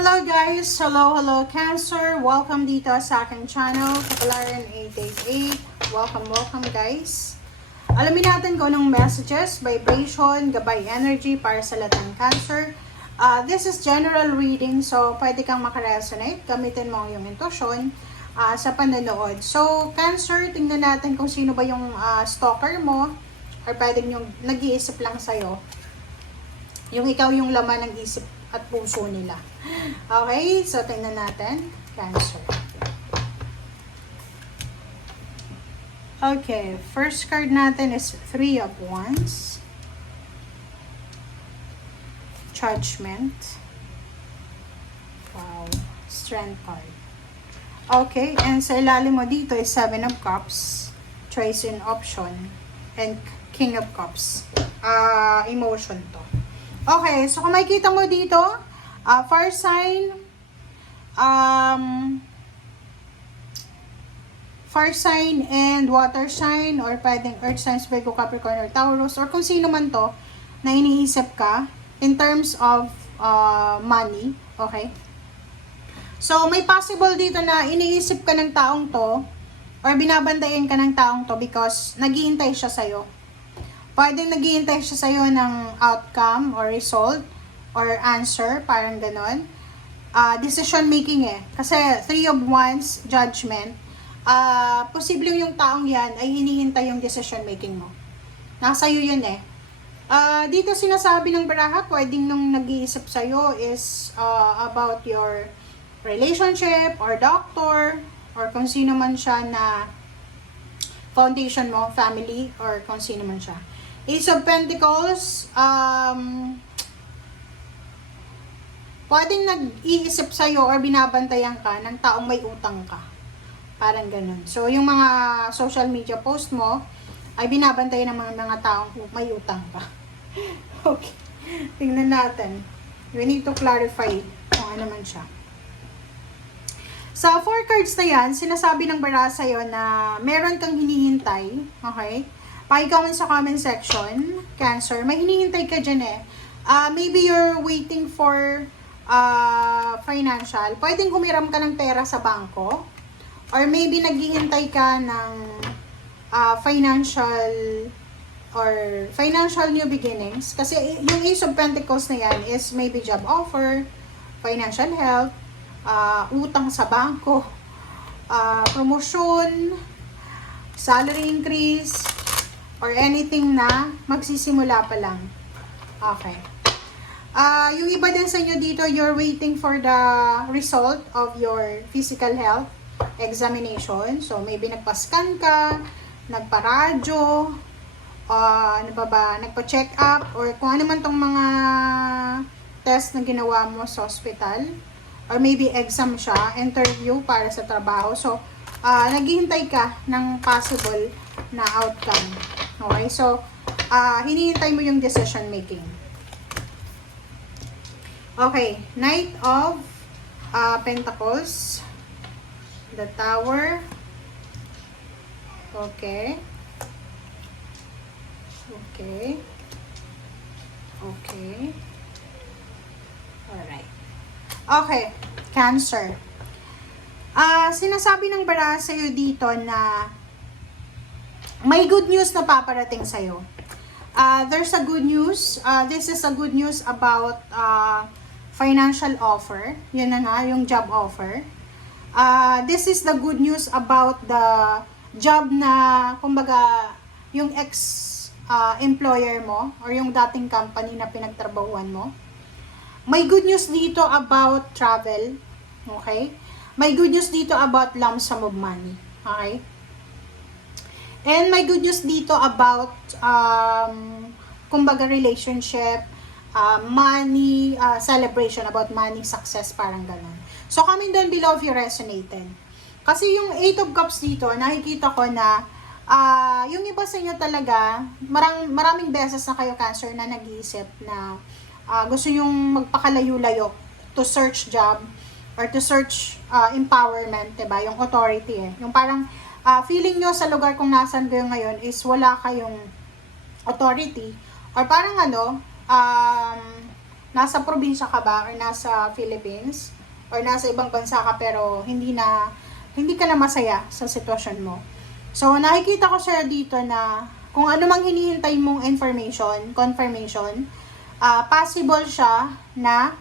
Hello guys! Hello Cancer! Welcome dito sa aking channel, Kapalaran 888. Welcome guys! Alamin natin kung anong messages, vibration, gabay energy para sa lahat ng Cancer. This is general reading, so pwede kang makaresonate. Gamitin mo ang iyong intuition sa panonood. So Cancer, tingnan natin kung sino ba yung stalker mo or pwedeng yung nag-iisip lang sa'yo. Yung ikaw yung laman ng isip at puso nila. Okay, so tingnan natin. Cancer. Okay, first card natin is Three of Wands. Judgment. Wow, Strength card. Okay, and sa ilalim mo dito is Seven of Cups, Choice in Option, and King of Cups. Emotion to. Okay, so kung makikita mo dito, fire sign, and water sign, or pwedeng earth signs, Virgo, Capricorn, or Taurus, or kung sino man to na iniisip ka in terms of money, okay? So, may possible dito na iniisip ka ng taong to, or binabantayan ka ng taong to because naghihintay siya sa'yo. Pwedeng naghihintay siya sa'yo ng outcome or result or answer, parang ganon. Decision making Kasi Three of Wands, Judgment, posibleng yung taong yan ay hinihintay yung decision making mo. Nasa iyo yun dito sinasabi ng baraha, pwedeng nung nag-iisip sa'yo is about your relationship or doctor or kung sino man siya na foundation mo, family, or kung sino man siya. Ace of Pentacles, pwedeng nag-iisip sa'yo or binabantayan ka ng taong may utang ka. Parang ganun. So, yung mga social media post mo, ay binabantayan ng mga taong may utang ka. Okay. Tingnan natin. We need to clarify kung ano man siya. Sa 4 cards na yan, sinasabi ng bara sa'yo na meron kang hinihintay. Okay? Paki-comment sa comment section, Cancer. May hinihintay ka dyan maybe you're waiting for financial. Pwedeng humiram ka ng pera sa bangko. Or maybe naghihintay ka ng financial new beginnings. Kasi yung Ace of Pentacles na yan is maybe job offer, financial help, utang sa bangko, promotion, salary increase, or anything na magsisimula pa lang. Okay. Yung iba din sa inyo dito, you're waiting for the result of your physical health examination. So, maybe nagpa-scan ka, nagpa-radyo, nagpa-check up, or kung ano man tong mga test na ginawa mo sa hospital. Or maybe exam siya, interview para sa trabaho. So, naghihintay ka ng possible na outcome. Okay, so, hinihintay mo yung decision making. Okay, Knight of Pentacles, the Tower. Okay. Okay. Okay. Alright. Okay, Cancer. Sinasabi ng bara sa'yo dito na may good news na paparating sa'yo. There's a good news. This is a good news about financial offer. Yun na nga, yung job offer. This is the good news about the job na, kumbaga, yung ex-employer mo or yung dating company na pinagtrabahuan mo. May good news dito about travel. Okay? May good news dito about lump sum of money. Okay? And may good news dito about, kumbaga, relationship, money, celebration, about money, success, parang ganun. So, comment down below if you resonated. Kasi yung 8 of Cups dito, nakikita ko na, yung iba sa inyo talaga, maraming beses na kayo, Cancer, na nag-iisip na gusto yung magpakalayo-layo to search job or to search empowerment, diba? Yung authority Yung parang, feeling nyo sa lugar kung nasan kayo ngayon is wala kayong authority or parang Nasa probinsya ka ba or nasa Philippines or nasa ibang bansa ka pero hindi ka na masaya sa sitwasyon mo. So, nakikita ko siya dito na kung ano mang hinihintay mong confirmation, possible siya na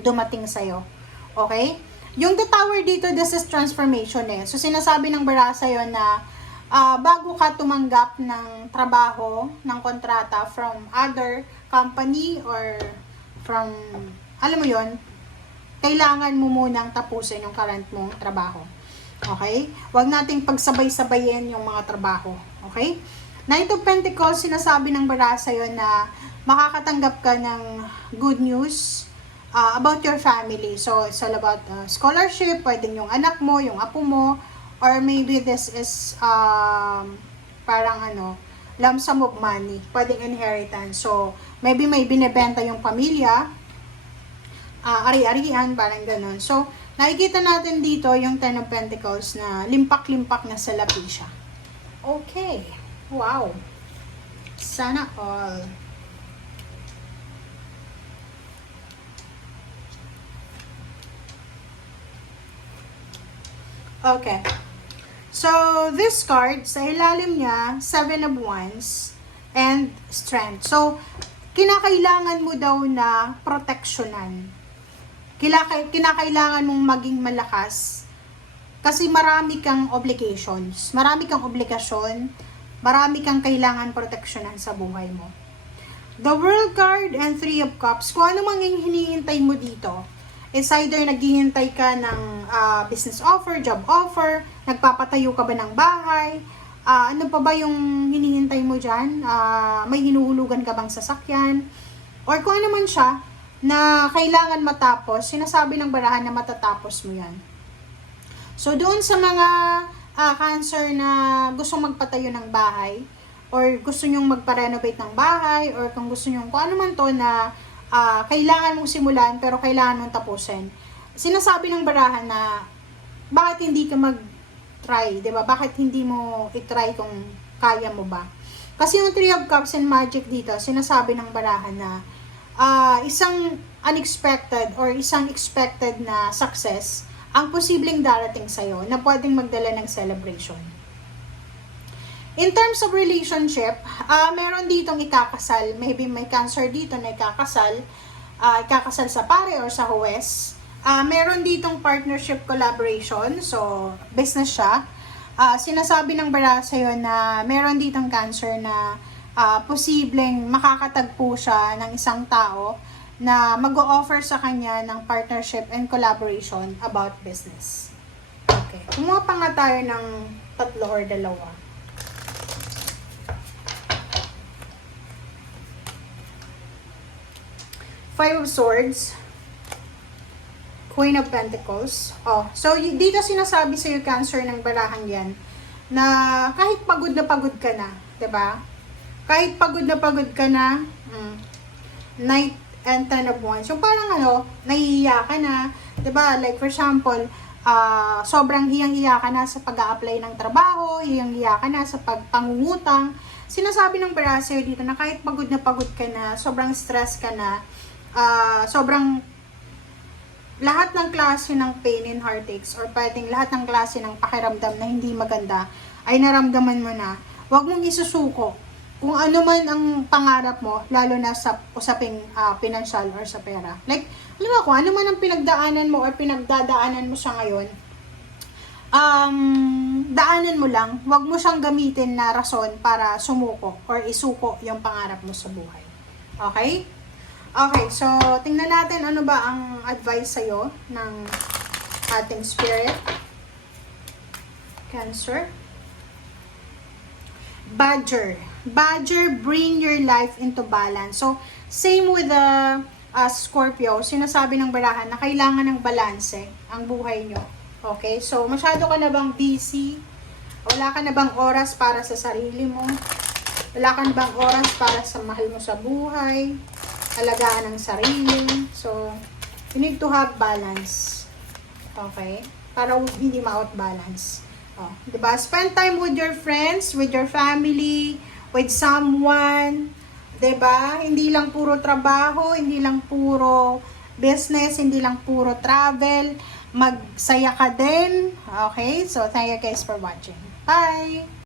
dumating sa'yo. Okay? Yung the tower dito, this is transformation eh. So, sinasabi ng bara sa'yo na bago ka tumanggap ng trabaho, ng kontrata from other company or from, alam mo yon, kailangan mo munang tapusin yung current mong trabaho. Okay? Huwag nating pagsabay-sabayin yung mga trabaho. Okay? Knight of Pentacles, sinasabi ng bara sa'yo na makakatanggap ka ng good news about your family. So, it's all about scholarship, pwedeng yung anak mo, yung apo mo, or maybe this is parang lump sum of money, pwedeng inheritance. So, maybe may binebenta yung pamilya, ari-arian, parang ganun. So, nakikita natin dito yung Ten of Pentacles na limpak-limpak na salapi siya. Okay. Wow. Sana all. Okay. So, this card, sa ilalim niya, Seven of Wands and Strength. So, kinakailangan mo daw na proteksyonan. Kinakailangan mong maging malakas kasi marami kang obligations, marami kang obligasyon, marami kang kailangan proteksyonan sa buhay mo. The World card and Three of Cups, kung ano mang hinihintay mo dito, is either naghihintay ka ng business offer, job offer, nagpapatayo ka ba ng bahay, ano pa ba yung hinihintay mo dyan, may hinuhulugan ka bang sasakyan, or kung ano man siya, na kailangan matapos, sinasabi ng barahan na matatapos mo yan. So, doon sa mga Cancer na gustong magpatayo ng bahay, or gusto nyong magpa-renovate ng bahay, or kung gusto nyong kung ano man to na kailangan mong simulan, pero kailangan mong tapusin. Sinasabi ng barahan na, bakit hindi ka mag-try, diba? Bakit hindi mo i-try kung kaya mo ba? Kasi yung Three of Cups and Magic dito, sinasabi ng barahan na, isang unexpected or isang expected na success ang posibleng darating sa'yo na pwedeng magdala ng celebration. In terms of relationship, meron ditong ikakasal. Maybe may Cancer dito na ikakasal sa pare or sa huwes. Meron ditong partnership collaboration, so business siya. Sinasabi ng bara sa'yo na meron ditong Cancer na posibleng makakatagpo siya ng isang tao na mag-o-offer sa kanya ng partnership and collaboration about business. Okay. Kumuha pa nga tayo ng 3 or 2. Five of Swords, Queen of Pentacles. So dito sinasabi sa iyo, Cancer, ng barahan yan, na kahit pagod na pagod ka na, 'di ba? Kahit pagod ka na, Knight and Ten of Wands. So parang nahihiya ka na, 'di ba? Like for example, sobrang hiyang-hiya ka na sa pag-a-apply ng trabaho, hiyang-hiya ka na sa pagpangungutang. Sinasabi ng barahan sa iyo dito na kahit pagod ka na, sobrang stress ka na, sobrang lahat ng klase ng pain and heartaches or pwedeng lahat ng klase ng pakiramdam na hindi maganda ay naramdaman mo na. Huwag mong isusuko kung ano man ang pangarap mo, lalo na sa usaping financial or sa pera. Like, alam mo, kung ano man ang pinagdaanan mo or pinagdadaanan mo sa ngayon, daanan mo lang. Huwag mo siyang gamitin na rason para sumuko or isuko yung pangarap mo sa buhay. Okay? Okay, so tingnan natin ano ba ang advice sa'yo ng ating spirit. Cancer. Badger, bring your life into balance. So, same with the Scorpio, sinasabi ng barahan na kailangan ng balanse ang buhay nyo. Okay, so masyado ka na bang busy? Wala ka na bang oras para sa sarili mo? Wala ka na bang oras para sa mahal mo sa buhay? Alagaan ang sarili. So, you need to have balance. Okay? Para hindi ma-out balance. Diba? Spend time with your friends, with your family, with someone. 'Diba? Hindi lang puro trabaho, hindi lang puro business, hindi lang puro travel. Magsaya ka din. Okay? So, thank you guys for watching. Bye!